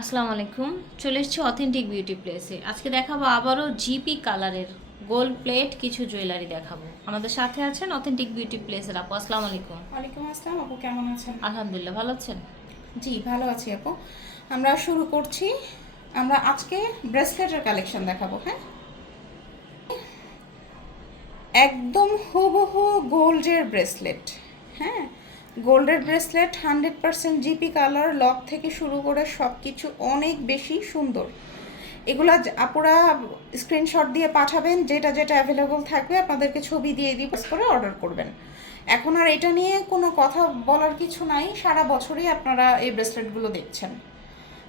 আসসালামু আলাইকুম। চলে এসেছি অথেন্টিক বিউটি প্লেসে আজকে দেখাবো আবারও জিপি কালারের গোল্ড প্লেট কিছু জুয়েলারি দেখাবো। আমাদের সাথে আছেন অথেন্টিক বিউটি প্লেসের আপু আসসালামু আলাইকুম। ওয়ালাইকুম আসসালাম আপু কেমন আছেন? আলহামদুলিল্লাহ ভালো আছেন? জি ভালো আছি আপু। আমরা শুরু করছি। আমরা আজকে ব্রেসলেটের কালেকশন দেখাবো হ্যাঁ? একদম হুবহু গোল্ডের ব্রেসলেট হ্যাঁ? গোল্ডের bracelet, hundred percent GP colour, lock থেকে শুরু করে সব কিছু অনেক বেশি সুন্দর। এগুলা আপুরা স্ক্রিনশট দিয়ে পাঠাবেন, যেটা যেটা অ্যাভেলেবল থাকবে, আপনাদেরকে ছবি দিয়ে দিব করে অর্ডার করবেন। এখন আর এটা নিয়ে কোনো কথা বলার কিছু নাই, সারা বছরই আপনারা এই ব্রেসলেটগুলো দেখছেন।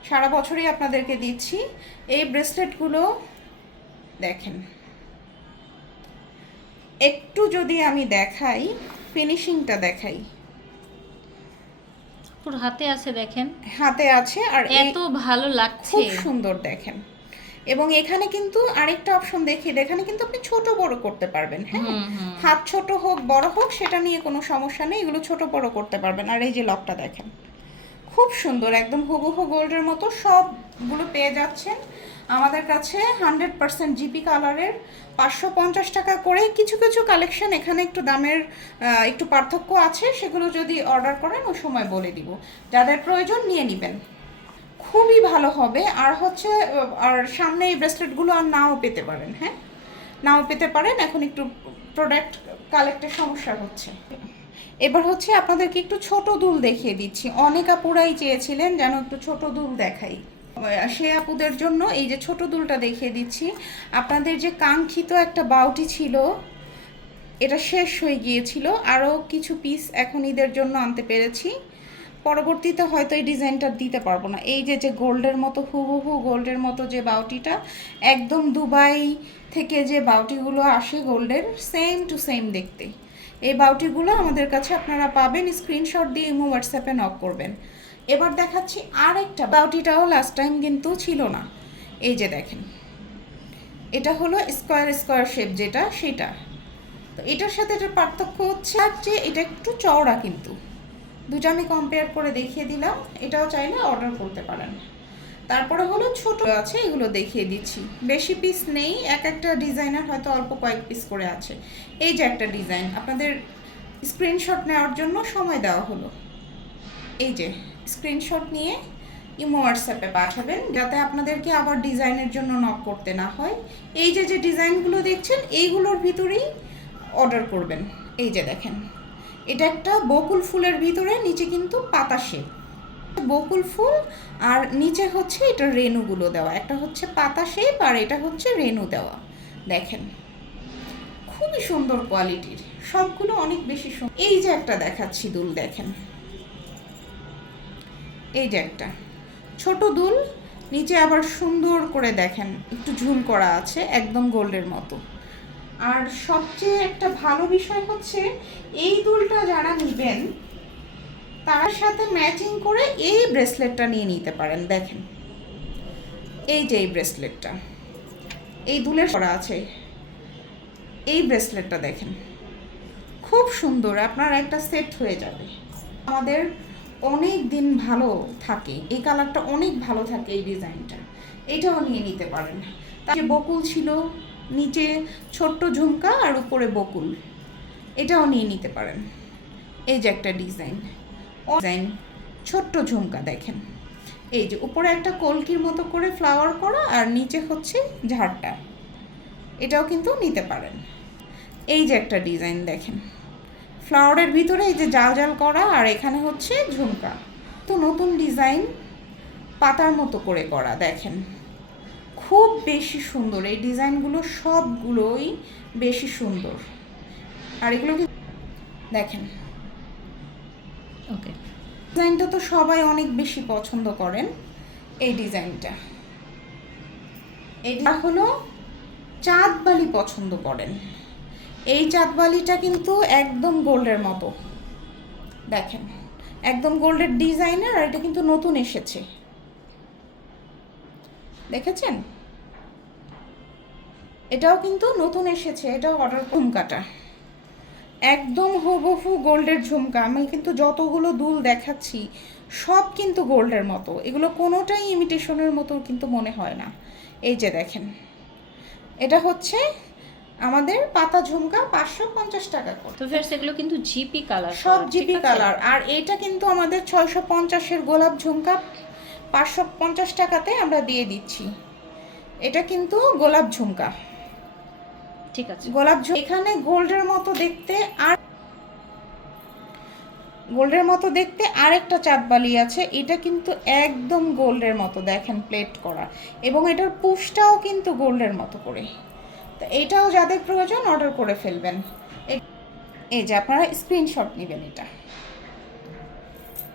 সারা বছরই আপনাদেরকে দিচ্ছি। এই ব্রেসলেটগুলো, দেখেন। একটু যদি আমি দেখাই ফিনিশিংটা দেখাই। পুরো হাতে আছে দেখেন। হাতে আছে আর এত ভালো লাগছে। খুব সুন্দর দেখেন। এবং এখানে কিন্তু আরেকটা অপশন দেখি এখানে কিন্তু আপনি ছোট বড় করতে পারবেন হ্যাঁ। হাত ছোট হোক বড় হোক সেটা নিয়ে কোনো সমস্যা নেই এগুলো ছোট বড় করতে পারবেন। আর এই যে লকটা দেখেন। খুব সুন্দর, একদম হুবহু গোল্ডের মতো সবগুলো পেয়ে যাচ্ছেন। আমাদের কাছে হান্ড্রেড পার্সেন্ট জিপি কালারের পাঁচশো পঞ্চাশ টাকা করে কিছু কিছু কালেকশন এখানে একটু দামের একটু পার্থক্য আছে, সেগুলো যদি অর্ডার করেন ওই সময় বলে দিব। যাদের প্রয়োজন নিয়ে নেবেন। খুবই ভালো হবে। আর হচ্ছে, আর সামনে এই ব্রেসলেটগুলো আর নাও পেতে পারেন হ্যাঁ? নাও পেতে পারেন, এখন একটু প্রোডাক্ট কালেক্টের সমস্যা হচ্ছে। এবার হচ্ছে আপনাদেরকে একটু ছোট দুল দেখিয়ে দিচ্ছি। অনেক আপুরাই চেয়েছিলেন যেন একটু ছোট দুল দেখাই। সে আপুদের জন্য এই যে ছোট দুলটা দেখিয়ে দিচ্ছি। আপনাদের যে কাঙ্ক্ষিত একটা বাউটি ছিল, এটা শেষ হয়ে গিয়েছিল। আরও কিছু পিস এখন ঈদের জন্য আনতে পেরেছি। পরবর্তীতে হয়তো এই ডিজাইনটা দিতে পারব না। এই যে যে গোল্ডের মতো, হুবহু গোল্ডের মতো যে বাউটিটা, একদম দুবাই থেকে যে বাউটিগুলো আসে গোল্ডের সেম টু সেম দেখতে। এই বাউটিগুলো আমাদের কাছে আপনারা পাবেন স্ক্রিনশট দিয়ে ইমো হোয়াটসঅ্যাপে নক করবেন। এবার দেখাচ্ছি আরেকটা, বাউটিটাও লাস্ট টাইম কিন্তু ছিল না। এই যে দেখেন, এটা হলো স্কোয়ার স্কোয়ার শেপ যেটা, সেটা। তো এটার সাথে এটার পার্থক্য হচ্ছে আর যে এটা একটু চওড়া কিন্তু। দুটো আমি কম্পেয়ার করে দেখিয়ে দিলাম, এটাও চাইলে অর্ডার করতে পারেন। তারপরে হলো ছোট আছে, এগুলো দেখিয়ে দিচ্ছি। বেশি পিস নেই, এক একটা ডিজাইনার হয়তো অল্প কয়েক পিস করে আছে। এই যে একটা ডিজাইন আপনাদের স্ক্রিনশট নেওয়ার জন্য সময় দেওয়া হলো। এই যে স্ক্রিনশট নিয়ে ইমো হোয়াটসঅ্যাপে পাঠাবেন, যাতে আপনাদেরকে আবার ডিজাইনের জন্য নক করতে না হয়। এই যে যে ডিজাইনগুলো দেখছেন, এইগুলোর ভিতরেই অর্ডার করবেন। এই যে দেখেন, এটা একটা বকুল ফুলের ভিতরে, নিচে কিন্তু পাতা শেপ বকুল ফুল আর নিচে হচ্ছে এটা রেণুগুলো দেওয়া। একটা হচ্ছে পাতা শেপ আর এটা হচ্ছে রেণু দেওয়া। দেখেন, খুবই সুন্দর কোয়ালিটির। সবগুলো অনেক বেশি সুন্দর এই যে একটা দেখাচ্ছি দুল, দেখেন। এই যে একটা। ছোট দুল, নিচে আবার সুন্দর করে দেখেন, একটু ঝুল করা আছে, একদম গোল্ডের মতো। আর সবচেয়ে একটা ভালো বিষয় হচ্ছে, এই দুলটা যারা নেবেন তার সাথে ম্যাচিং করে এই ব্রেসলেটটা নিয়ে নিতে পারেন, দেখেন। এই যে এই ব্রেসলেটটা এই দুলের করা আছে। এই ব্রেসলেটটা দেখেন, খুব সুন্দর, আপনার একটা সেট হয়ে যাবে। আমাদের অনেক দিন ভালো থাকে, এই কালারটা অনেক ভালো থাকে এই ডিজাইনটা এটাও নিয়ে নিতে পারেন। তার বকুল ছিল, নিচে ছোট্ট ঝুমকা আর উপরে বকুল, এটাও নিয়ে নিতে পারেন। এই যে একটা ডিজাইন ডিজাইন ছোট্ট ঝুমকা দেখেন। এই যে উপরে একটা কলকির মতো করে ফ্লাওয়ার করা আর নিচে হচ্ছে ঝাড়টা। এটাও কিন্তু নিতে পারেন। এই যে একটা ডিজাইন দেখেন। ফ্লাওয়ারের ভিতরে এই যে জাল জাল করা আর এখানে হচ্ছে ঝুমকা। তো নতুন ডিজাইন পাতার মতো করে করা দেখেন। খুব বেশি সুন্দর। এই ডিজাইনগুলো সবগুলোই বেশি সুন্দর। আর এগুলো দেখেন। ওকে ডিজাইনটা তো সবাই অনেক বেশি পছন্দ করেন, এই ডিজাইনটা এটা হলো চাঁদবালি পছন্দ করেন। এই চাঁদবালিটা কিন্তু একদম গোল্ডের মতো। দেখেন, একদম গোল্ডের ডিজাইনের আর এটা কিন্তু নতুন এসেছে। দেখেছেন? এটাও কিন্তু নতুন এসেছে, এটাও অর্ডার ঝুমকাটা একদম হুবহু গোল্ডের ঝুমকা। আমি কিন্তু যতগুলো দুল দেখাচ্ছি সব কিন্তু গোল্ডের মতো। এগুলো কোনোটাই ইমিটেশনের মতো কিন্তু মনে হয় না। এই যে দেখেন এটা হচ্ছে আমাদের পাতা ঝুমকা পাঁচশো পঞ্চাশ টাকা করে। তো ফ্রেন্ডস এগুলো কিন্তু জিপি কালার সব জিপি কালার আর এটা কিন্তু আমাদের ছয়শো পঞ্চাশের গোলাপ ঝুমকা পাঁচশো পঞ্চাশ টাকাতে আমরা দিয়ে দিচ্ছি। এটা কিন্তু গোলাপ ঝুমকা। ঠিক আছে। গোলাপ এখানে গোল্ডের মতো দেখতে আর গোল্ডের মতো দেখতে আরেকটা চাঁদবালি আছে। এটা কিন্তু একদম গোল্ডের মতো দেখেন প্লেট করা। এবং এটার পুষটাও কিন্তু গোল্ডের মতো করে। তো এটাও যাদের প্রয়োজন অর্ডার করে ফেলবেন। এই যে আপনারা স্ক্রিনশট নেবেন এটা।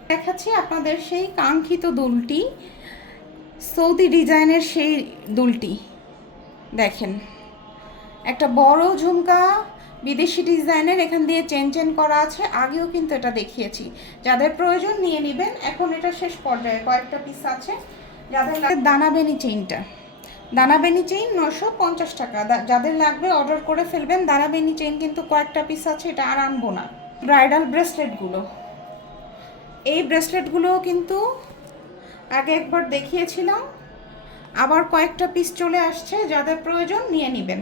দেখাচ্ছি আপনাদের সেই কাঙ্ক্ষিত দুলটি। সৌদি ডিজাইনের সেই দুলটি। দেখেন। একটা বড় ঝুমকা বিদেশি ডিজাইনের এখান দিয়ে চেন চেন করা আছে, আগেও কিন্তু এটা দেখিয়েছি। যাদের প্রয়োজন নিয়ে নেবেন, এখন এটা শেষ পর্যায়ে কয়েকটা পিস আছে। যাদের দানাবেনি চেইনটা। দানাবেনি চেইন নশো পঞ্চাশ টাকা। যাদের লাগবে অর্ডার করে ফেলবেন, দানাবেনি চেইন কিন্তু কয়েকটা পিস আছে, এটা আর আনব না। ব্রাইডাল ব্রেসলেটগুলো। এই ব্রেসলেটগুলোও কিন্তু আগে একবার দেখিয়েছিলাম। আবার কয়েকটা পিস চলে আসছে, যাদের প্রয়োজন নিয়ে নেবেন।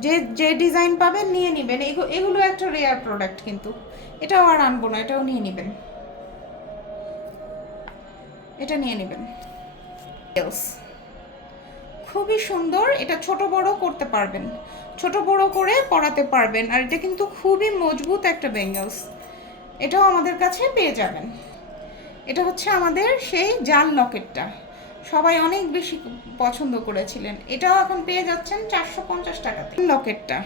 যে যে ডিজাইন পাবেন নিয়ে নেবেন। এগু- এগুলো একটা রেয়ার প্রোডাক্ট কিন্তু। এটাও আর আনব না, এটাও নিয়ে নেবেন। এটা নিয়ে নেবেন। খুবই সুন্দর, এটা ছোট বড় করতে পারবেন। ছোট বড় করে পরাতে পারবেন, আর এটা কিন্তু খুবই মজবুত একটা বেঙ্গলস এটাও আমাদের কাছে পেয়ে যাবেন। এটা হচ্ছে আমাদের সেই জাল লকেটটা। সবাই অনেক বেশি পছন্দ করেছিলেন। এটাও এখন পেয়ে যাচ্ছেন চারশো পঞ্চাশ টাকাতে। লকেটটা।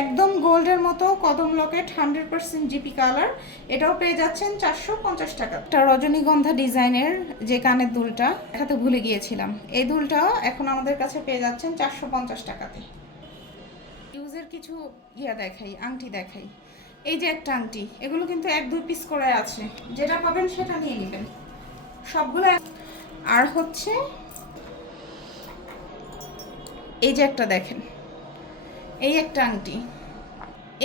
একদম গোল্ডের মতো কদম locket, hundred percent GP colour. এটাও পেয়ে যাচ্ছেন চারশো পঞ্চাশ টাকা। একটা রজনীগন্ধা ডিজাইনের যে কানের দুলটা দেখাতে ভুলে গিয়েছিলাম। এই দুলটাও এখন আমাদের কাছে পেয়ে যাচ্ছেন চারশো পঞ্চাশ টাকাতে। ইউজের কিছু ইয়া দেখাই, আংটি দেখাই। এই যে একটা আংটি, এগুলো কিন্তু এক দুই পিস করে আছে। যেটা পাবেন সেটা নিয়ে নেবেন। সবগুলো আর হচ্ছে এই যে একটা দেখেন, এই একটা আংটি,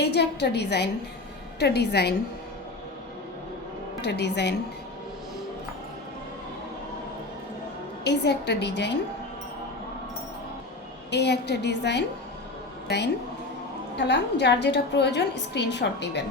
এই যে একটা ডিজাইন একটা ডিজাইন একটা ডিজাইন, এই যে একটা ডিজাইন, এই একটা ডিজাইন ডিজাইন খেলাম যার যেটা প্রয়োজন স্ক্রিনশট নেবেন।